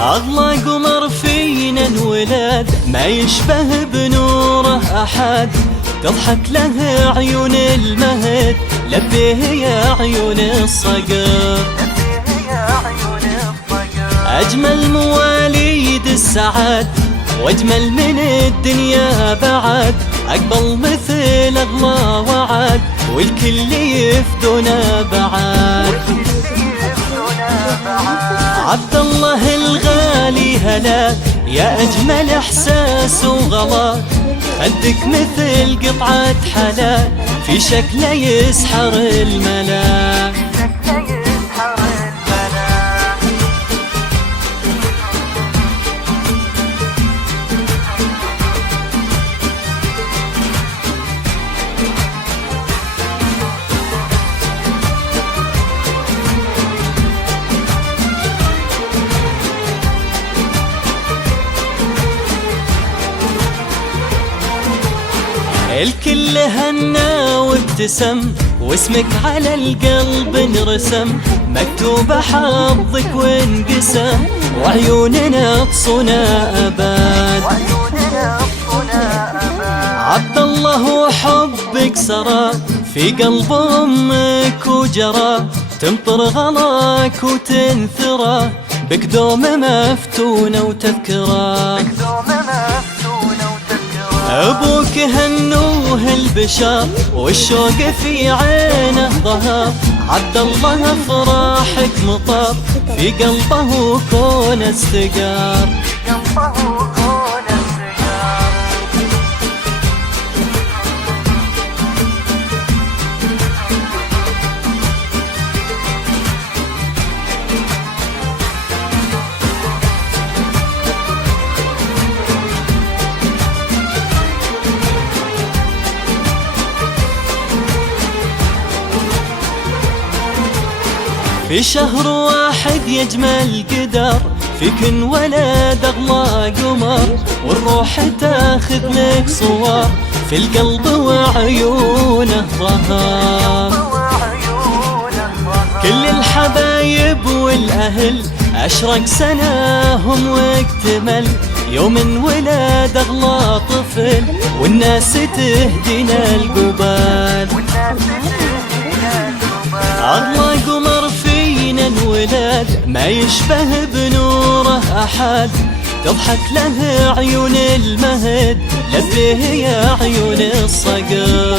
أغلى قمر فينا انولد، ما يشبه بنوره أحد. تضحك له عيون المهد، لبيه يا عيون الصقر. أجمل مواليد السعد، واجمل من الدنيا بعد. أقبل مثل أغلى وعد، والكل يفدونا بعد. عبد الله الغالي هلا، يا أجمل إحساس وغلا. خدك مثل قطعة حلا، في شكله يسحر الملا. الكل هنا وابتسم، واسمك على القلب انرسم. مكتوب حظك وانقسم، وعيوننا تصنع أبد. عبد الله وحبك سرى في قلب أمك وجرى. تمطر غلاك وتنثرى، بك دوم مفتونة وتذكرى. أبوك هنوه البشر، والشوق في عينه ظهر. عبد الله أفراحك مطر، في قلبه كون استقر. في شهر واحد يجمل قدر، فيك انولد أغلى قمر. والروح تاخذ لك صور، في القلب وعيونه ظهر. كل الحبايب والأهل أشرق سناهم واكتمل. يوم انولد أغلى طفل، والناس تهدينا القبال. أغلى قمر فينا انولد، ما يشبه بنوره أحد. تضحك له عيون المهد، لبيه يا عيون الصقر.